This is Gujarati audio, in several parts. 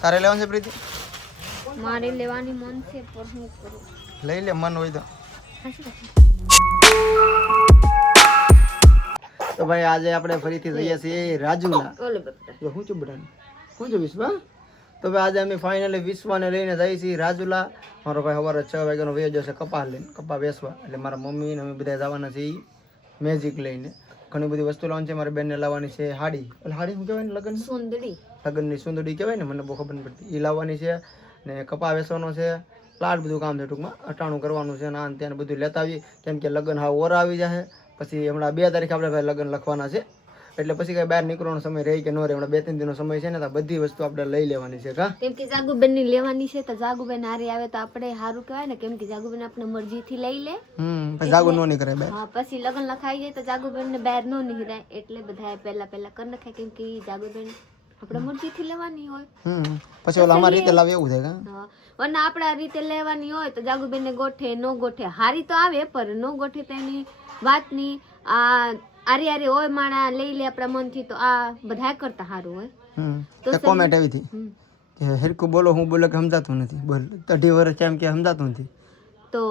તારે લેવાનું છે પ્રીતિ? મારે લેવાની મન છે પણ હું કરું? લઈ લે, મન હોય તો. તો ભાઈ આજે આપણે ફરીથી જઈએ છીએ રાજુલા. હું છું બટાને, હું છું વિશ્વા. તો ભાઈ આજે અમે ફાઇનલી વિશ્વાને લઈને જઈએ છીએ રાજુલા. મારો ભાઈ સવારે 6 વાગ્યાનો વયો જશે કપા લઈને, કપા વેચવા. એટલે મારા મમ્મી ને અમે બધા જવાના છીએ મેજિક લઈને. ઘણી બધી વસ્તુ લાવવાની છે. મારી બેનને લાવવાની છે હાડી. એટલે હાડી શું કહેવાય ને? લગ્ન સુંદડી. લગ્નની સુંદડી કહેવાય ને, મને બહુ ખબર નથી પડતી. એ લાવવાની છે ને કપા વેચવાનો છે. પ્લાટ બધું કામ છે ટૂંકમાં, અટાણું કરવાનું છે ને આ ત્યાં બધું લેતા આવીએ. કેમ કે લગ્ન હા ઓર આવી જાય. પછી હમણાં 2 તારીખે આપણે ભાઈ લગ્ન લખવાના છે. એટલે પછી કઈ બહાર નીકળવાનો સમય રહી કે ન રહે. હમણાં 2-3 દિનનો સમય છે ને, તો બધી વસ્તુ આપણે લઈ લેવાની છે. કા કેમ કે જાગુબેન ની લેવાની છે તો જાગુબેન હારી આવે તો આપણે સારું કહેવાય ને. કેમ કે જાગુબેન આપણે મરજીથી લઈ લે. જાગુ નો નીકળે બહાર. હા, પછી લગ્ન લખાઈ જાય તો જાગુબેન ને બહાર નો નીકળાય. એટલે બધા પહેલા કરી નખાય. કેમ કે જાગુબેન આપણે મરજીથી લેવાની હોય. પછી ઓલા અમારી રીતે લાવે એવું થાય. હા, અને આપણા રીતે લેવાની હોય તો જાગુબેન ને ગોઠે નો ગોઠે હારી તો આવે, પણ નો ગોઠે તો એની વાતની આ આરી આરી હોય માણા લઈ લે આપણા મનથી તો આ બધા કરતા સારું હોય. તો કોમેન્ટ આવી હતી કે હેરકુ બોલો, હું બોલો કે સમજાતું નથી. બોલ 2.5 વર્ષ કેમ કે સમજાતું નથી. તો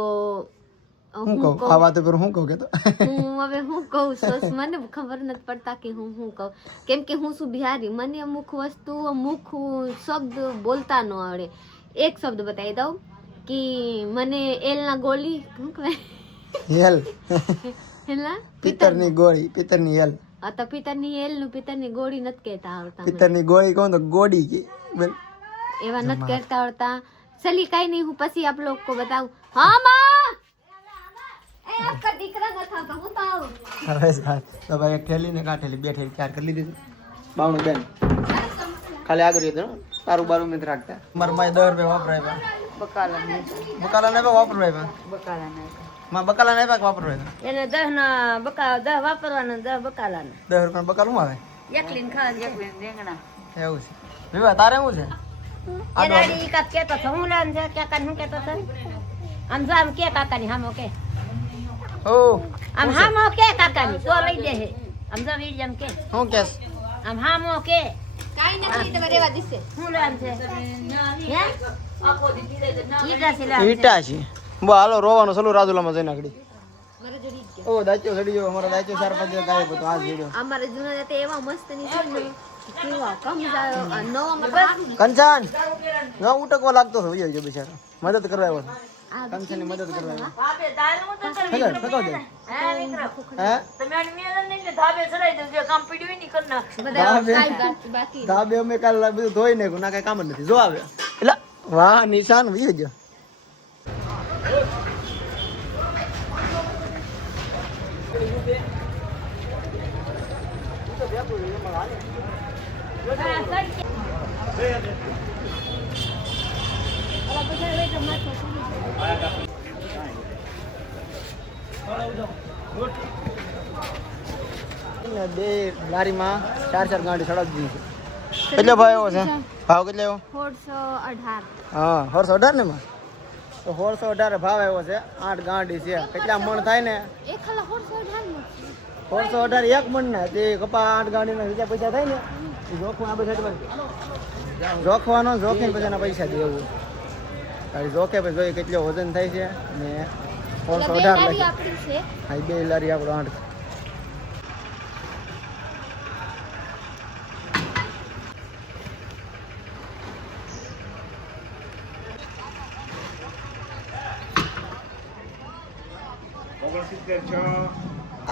હું કહું આ વાત પર, હું કહું કે તો હું હવે હું કહું સોસ મને ખબર નથી પડતા કે હું કહું. કેમ કે હું છું બિહારી, મને અમુક વસ્તુ અમુક શબ્દ બોલતા ન આવડે. એક શબ્દ બતાવી દઉં કે મને એલના ગોળી શું કહેવાય? હેલ હેલા પિત્તરની ગોળી, પિત્તરની હેલ. આ તો પિત્તરની હેલ નું પિત્તરની ગોળી નથી કહેતા આવડતા. પિત્તરની ગોળી કહું તો ગોડી કે બોલ એવા નથી કહેતા આવડતા. ચલી કઈ નહીં, હું પછી આપ લોકો કો બતાવું. હા માં એ આપકા દીકરા નથી તો હું તો આવું. હવે સાહેબ તો ભાઈ એક થેલી ને કાઠેલી 2 થેલી 4 કરી લીધી. બાવણું બેન ખાલી આગળ રહ્યું તારું બારું મિત્ર રાખતા. મારા માય 10 રૂપિયા વાપરાય. બકાલા ને વાપરવાય. માં બકાલા ને પાક વાપરવાય. એને 10 ના બકા 10 વાપરવાના 10 બકાલા ને 10 રૂપિયા બકાલું આવે. એકલીન ખાવા એકલીન રેંગણા એવું છે. વિવા તારે શું છે? એનાડી કા કેતો તો હું લાન છે કે કાન હું કેતો તો આમ જો આમ કે કાકાની હામો કે ઓ આમ હામો કે કાકાની તો લઈ દે હે આમ જો વીજ આમ કે હું કેસ આમ હામો કે કાઈ નથી તમે રેવા દીસે. હું લાન છે હે આપો દીધી દે ઈટા છે લાન ઈટા છે. બો હાલો રોવાનું સલું રાજુલામાં જઈને આગળ. મારે જોડી જ ઓ દાચ્યો સડી ગયો. અમારો દાચ્યો 4-5 દિવસ ગાયબ હતો. આ જીડ્યો અમારે જૂના જાતે એવા મસ્ત ની છે ને કેવા કમ જાય નવા માં કંચન ન ઉટકવા લાગતો હતો. વિજય જો બિચારો મદદ કરવા આવ્યો હતો. કંચન ની મદદ કરવા આવ્યો. બાપે દાળ હું તો ઠગાવ દે. હે વિક્રમ હે તમે આને મેલન ને ધાબે ચડાઈ દેજો કામ પીડ્યું ની કર નાખ બધા કાઈ બાકી ધાબે અમે કાલ બધું ધોઈ નાખ્યું. ના કઈ કામ જ નથી. જો આવે એટલે વાહ નિશાન વિજય ગયો. બે લારીમાં 4 ગાંઠ સડાવી દીધી છે. કેટલો ભાવ એવો છે? ભાવ કેટલો એવો? 418. હા 418 ને માં તો 418 ભાવ આવ્યો છે. 8 ગાંઠી છે. કેટલા મણ થાય ને? એક ખાલા 418 માં 418 એક મણ ના તે કપા 8 ગાંઠીના બીજા પૈસા થાય ને એ જોખવું. આ બધા જોખવાનો જોખીને પછી એના પૈસા દે એવું. તારી જોખે પછી જોઈએ કેટલો વજન થાય છે ને 418 લારી આપણી છે. હા 2 લારી આપણો 8.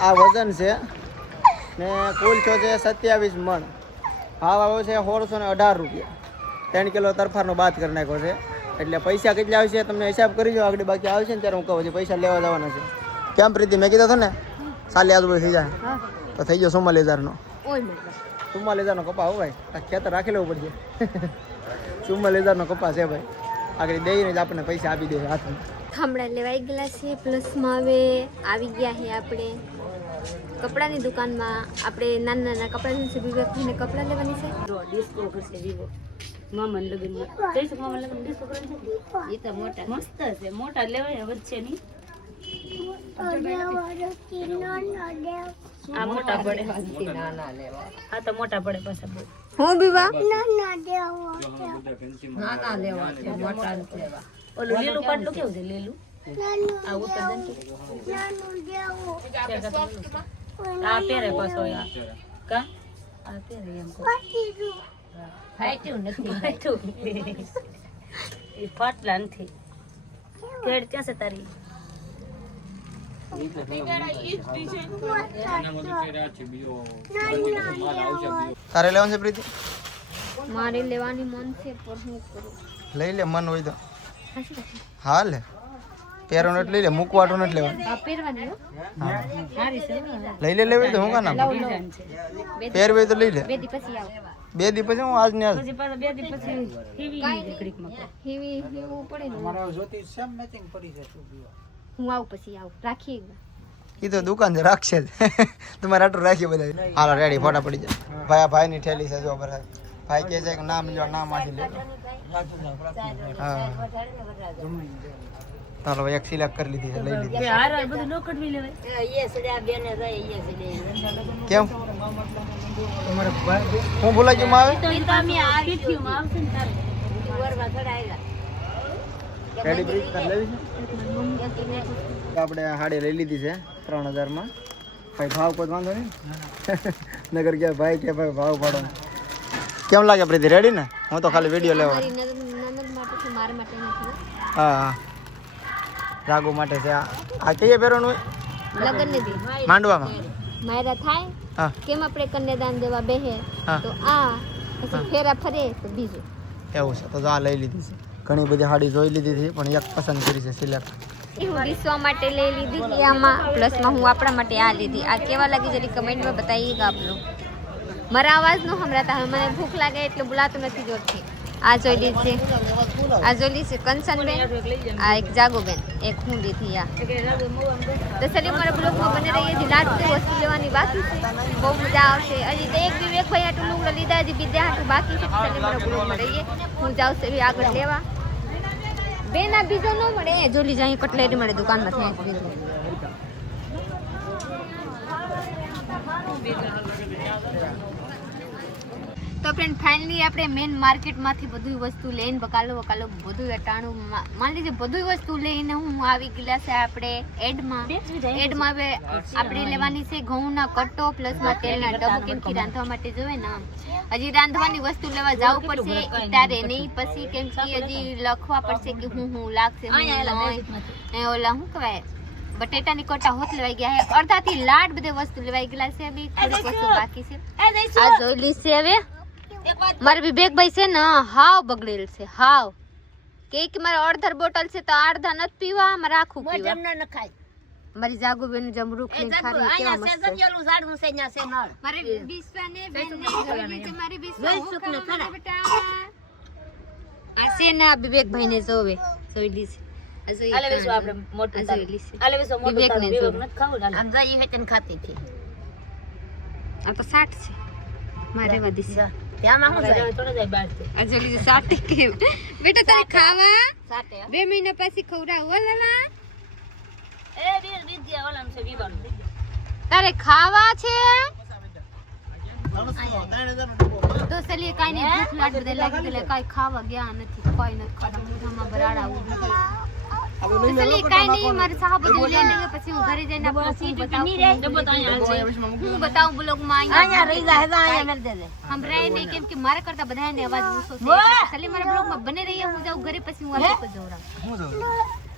આ વજન છે ને કુલ છો છે 27 મણ. ભાવ આવ્યો છે 418 રૂપિયા. 3 કિલો તરફારનો બાદ કરી નાખ્યો છે. એટલે પૈસા કેટલા આવશે તમને હિસાબ કરી જો. આગળ બાકી આવશે ને ત્યારે હું કહું છું પૈસા લેવા જવાના છે. કેમ પ્રીતિ મેં કીધું હતું ને સાલી આજુબાજુ થઈ જાય તો થઈ ગયો 44,000 નો. 44,000 નો કપા હો ભાઈ. આ ખેતર રાખી લેવું પડશે. 44,000 નો કપા છે ભાઈ. આગળ દઈને જ આપણને પૈસા આપી દે હાથમાં. થાંભળા લેવાઈ ગયેલા છે. પ્લસમાં હવે આવી ગયા છે આપણે કપડાની દુકાનમાં. આપણે નાના નાના કપડા છે. વિવેકભાઈને કપડા લેવાની છે. ડિસ્કો કરશે વિવો મામન લગન જઈશું. મામન લગન ડિસ્કો કરે છે. એ તો મોટા મસ્ત છે. મોટા લેવાય વચ્ચે ની આ મોટા પડે આ તો મોટા પડે પાછા બહુ હું બીવા ઓલું લીલું પાટલું કેવું છે લીલું આ ઉતર આ પહેરે પાછો આ કા આ પહેરે એમ કહું ફાટ્યું નથી ફાટ્યું એ ફાટલા નથી કેડ ક્યાં છે તારી તારે લેવાનું છે પ્રીતિ? મારે લેવાની મન છે પણ હું કરું લઈ લે, મન હોય તો. હા લે, પહેરવાનું એટલે લઈ લે, મૂકવાનું નથી લેવાનું. આ પહેરવાની હો સારી છે લઈ લે, લેવી તો હું કા ના પહેરવી તો લઈ લે. બે દી પછી આવ 2 દી પછી હું આજ ને આજ. પછી પાછા બે દી પછી હીવી ઘડીકમાં હેવી હેવું પડે ને હું આવું પછી આવું રાખીએ એકવાર. એ તો દુકાન છે, રાખશે જ. તમારે આટલું રાખીએ બધા. હાલો રેડી, ફોટા પડી જાય. ભાઈ આ ભાઈની ઠેલી છે જો બરાબર. ભાઈ કહે છે કે નામ લ્યો, નામ માંથી લ્યો. હા ચાલો એક સિલેક્ટ કરી લીધી છે, લઈ લીધી. હાર બધું નો કટવી લેવાય એ સડ્યા બેને જાય એ સડ્યા કેમ હું ભૂલાઈ ગયું માં આવે તો તમે આવી તિથિમાં આવશે ને તારે વરવા ચડાયેલા રેડી બ્રિજ કરી લેવી છે. આપણે હાડી લઈ લીધી છે 3000 માં. ભાઈ ભાવ કોઈ વાંધો નહીં નગર ગયા ભાઈ કે ભાઈ ભાવ પાડો. કેમ લાગે પ્રીતિ? રેડી ને? હું તો ખાલી વિડીયો લેવા. મારી નનદ માટે છે, મારા માટે નથી. હા હા જાગો માટે છે. આ કઈએ પહેરવાનું હોય? લગન ને દી માંડવામાં. માયરા થાય હા કેમ આપણે કન્યાદાન દેવા બેહે હા. તો આ પછી ફેરા ફરે તો બીજું એવું છે તો આ લઈ લીધી છે. ઘણી બધી હાડી જોઈ લીધી હતી પણ એક પસંદ કરી છે સિલેક્ટ. એ હું વિશ્વા માટે લઈ લીધી હતી આમાં પ્લસમાં હું આપણા માટે આ લીધી. આ કેવા લાગી જરી કમેન્ટમાં બતાવીએ આપ લોગ. મારા અવાજ નો સંભળાતા હવે મને ભૂખ લાગે એટલે બોલાતું નથી જોરથી. આ જોઈ લીધી છે, આ જોઈ લીધી છે કંચનબેન, આ એક જાગોબેન, એક હું લીધી આ. તો ચલી મારા બ્લોગમાં બને રહીએ. હજી લાડુ વસ્તુ લેવાની બાકી છે, બહુ મજા આવશે. હજી તો એક ભાઈ હાટું લુગડો લીધા, હજી બીજા હાટું બાકી છે. ચલી મારા બ્લોગમાં રહીએ. હું જાઉં છું એવી આગળ લેવા. બેન આ બીજો ન મળે, એ જોલી જાય કટલેરી મળે દુકાનમાં ત્યાં બીજું. તો ફ્રેન્ડ ફાઇનલી આપણે મેઇન માર્કેટમાંથી બધી વસ્તુ લઈને બકાલો બધું અટાણું માની લીધે બધી વસ્તુ લઈને હું આવી ગયેલા છે આપણે એડમાં હવે આપણે લેવાની છે ઘઉંના કટ્ટો પ્લસમાં તેલના ડબ્બો. કેમ કે રાંધવા માટે જોવે ને હજી રાંધવાની વસ્તુ લેવા જવું પડશે ત્યારે નહીં પછી કેમ કે હજી લખવા પડશે કે હું લાગશે ઓલા શું કહેવાય બટેટાની કોટા હોત લેવાઈ ગયા છે. અડધાથી લાડ બધી વસ્તુ લેવાઈ ગયેલા છે. બી થોડીક વસ્તુ બાકી છે. આ જોઈ લીધી હવે મારે બી બેગ ભાઈ છે ને હાવ બગડેલ છે હાવ કે મારે અડધર બોટલ છે તો અડધા નથી પીવા મારે આખું પીવા મારી જાગુબેન જમરૂ ખાઈ ખારી કેવા મસ્ત મારે વિશ્વાને બેન ને જોઈ છે મારી વિશ્વા હું કરવા બેટા આ છે ને આ બેગ ભાઈ ને જોવે જોઈ લીધી આલે વેસો આપણે મોટું જોઈ લીધી આલે વેસો મોટું વિવેક ને વિવેક નથી ખાવું આમ જાય હેતન ખાતી થી આ તો 60 છે મારે વધી છે ત્યાંમાં હું જાય થોડે જાય બહાર આ જોઈ લીધી 60 કે બેટા તારે ખાવા સાટે 2 મહિના પછી ખવડાવ ઓલાલા એ વિદ્યા ઓલામ છે વિવાનું તારે ખાવા છે તો ચલીએ કાઈ નહીં ભૂખ લાગી દે લાગી દે કાઈ ખાવા ગયા નથી કોઈ નથી ખાતા મોઢામાં બરાડા ઉભી ચલીએ કાઈ નહીં મારે સાહેબ બધું લઈ લેંગે પછી હું ઘરે જઈને આપકો શું બતાવું બ્લોગમાં અહીંયા રહી જાય અહીંયા મેલ દે હમ રહે નહીં કેમ કે મારા કરતા બધાને અવાજ ઊંચો છે ચલીએ મારા બ્લોગમાં બને રહીએ. હું જાઉં ઘરે પછી હું આપકો જોરા હું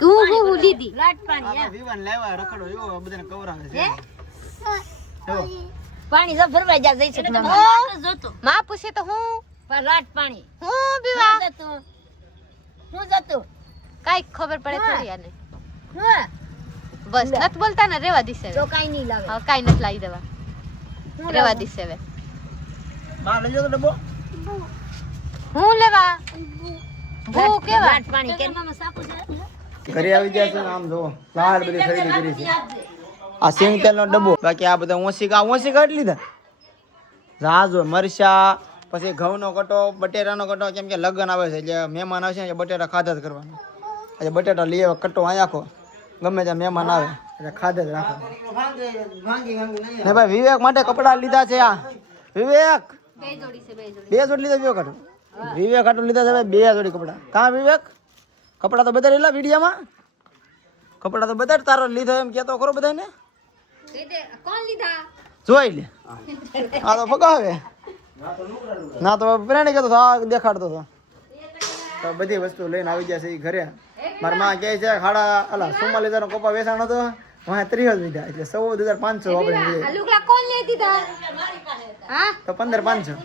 જોઉં હું લીધી લાટ પાણી વિવાન લેવા રખડો એવો બધાને કવરાવે છે. એવો પાણી જો ભરવા જા જઈ છે જોતો માં પૂછે તો હું પણ લાટ પાણી હું બીવા હું જતું કાઈ ખબર પડે થોડી આને હા બસ નત બોલતા ને રેવા દીસે તો કાઈ નહીં લાવે હા કાઈ નત લાવી દેવા રેવા દીસે હવે બા લઈ જાવ તો ડબ્બો. હું લેવા હું કેવા લાટ પાણી કે મામા સાપુ છે ઘરે આવી ગયા છે ને આમ જો લાડ બધી ખરીદી કરી છે. આ સિંગ તેલનો ડબ્બો બાકી આ બધા ઓછી કાઢી લીધા. જાજો મરચા પછી ઘઉંનો કટો બટેટાનો કટો કેમ કે લગ્ન આવે છે એટલે મહેમાન આવશે ને બટેટા ખાધા જ કરવાના. એટલે બટેટા લઈ આવે કટ્ટો અહીંયા આખો ગમે ત્યાં મહેમાન આવે એટલે ખાધે જ રાખો ને ભાઈ વિવેક માટે કપડા લીધા છે આ વિવેક બે જોડી છે, બે જોડી. બે જોડી લીધા વિવેક હાટુ વિવેક હાટુ લીધા છે ભાઈ બે જોડી કપડા કાં વિવેક કપડા તો બધા લીધા વિડીયામાં કપડા તો બધા તારો લીધા એમ કહેતો ખરો બધાને કોણ લીધા? જોઈ લે આ તો ફગાવે ના તો પ્રેણી કહેતો આ દેખાડતો હતો તો બધી વસ્તુ લઈને આવી ગયા છે એ ઘરે મારા માં કહે છે ખાડા અલા 44,000 નો કપા વેચાણ હતો વાહ 30 લીધા એટલે 14,500 વાપરીને આ લુગડા કોણ લઈ દીધા? હા, તો 15,500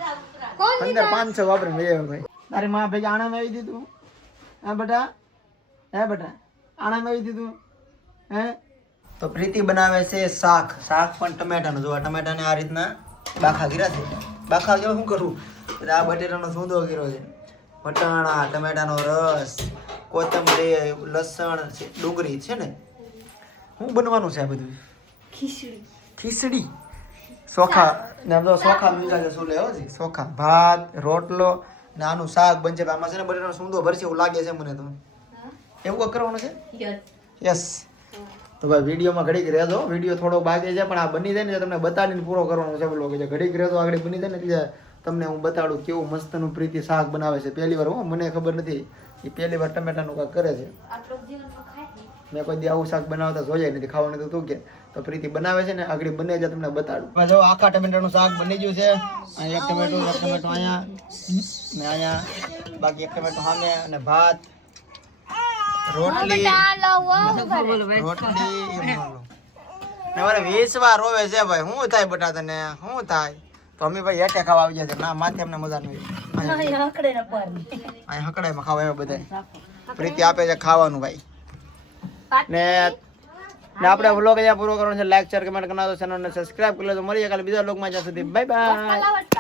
કોણ 15,500 વાપરીને લઈ આવ્યો ભાઈ તારી માં ભેગી આણામાં આવી દીધું હે બેટા આણામાં આવી દીધું હે તો પ્રીતિ બનાવે છે શાક પણ ટમેટાનું જો ટમેટાને આ રીતના બાખા ગીરા છે બાખા જો શું કરું આ બટેટાનો સૂંદો ગીરો છે વટાણા ટમેટાનો રસ કોથમરી લસણ છે ડુંગળી છે ને શું બનવાનું છે આ બધું ખીચડી ચોખા ને આમ તો ચોખા મીઠા છે શું લેવો છે ચોખા ભાત રોટલો ને આનું શાક બનશે આમાં છે ને બટેટાનો સૂંદો ભરશે એવું લાગે છે મને તો એવું કંઈક કરવાનું છે યસ તો ભાઈ વિડીયોમાં ઘડીક રહેજો વિડીયો થોડો બાકી છે પણ આ બની જાય ને તમને બતાડીને પૂરો કરવાનો છે બોલો કે ઘડીક રહેજો આગળ બની જાય ને એટલે તમને હું બતાડું કેવું મસ્તનું પ્રીતિ શાક બનાવે છે પહેલી વાર મને ખબર નથી એ પહેલી વાર ટમેટાનું કાંઈક કરે છે મેં કોઈ દી આવું શાક બનાવતા જોયા નથી ખાવાનું તો તું કે તો પ્રીતિ બનાવે છે ને આગળ બને જાય તમને બતાડું જો આખા ટમેટાનું શાક બની ગયું છે અહીંયા એક ટમેટો અહીંયા ને અહીંયા બાકી એક ટમેટો સામે અને ભાત રોટલી વેચવા રોવે છે ભાઈ શું થાય બટા તને શું થાય તો અમે ભાઈ હેઠે ખાવા આવી જાય છે ના માથે અમને મજા નહીં અહીંયા હકડાઈમાં ખાવા આવ્યા બધા પ્રીતિ આપે છે ખાવાનું ભાઈ ને આપણે વ્લોગ અહીંયા પૂરો કરવાનો છે લાઈક શેર કમેન્ટ કરવાનો ચેનલને સબસ્ક્રાઇબ કરી લેજો મળીએ કાલે બીજા વ્લોગમાં જ્યાં સુધી બાય બાય.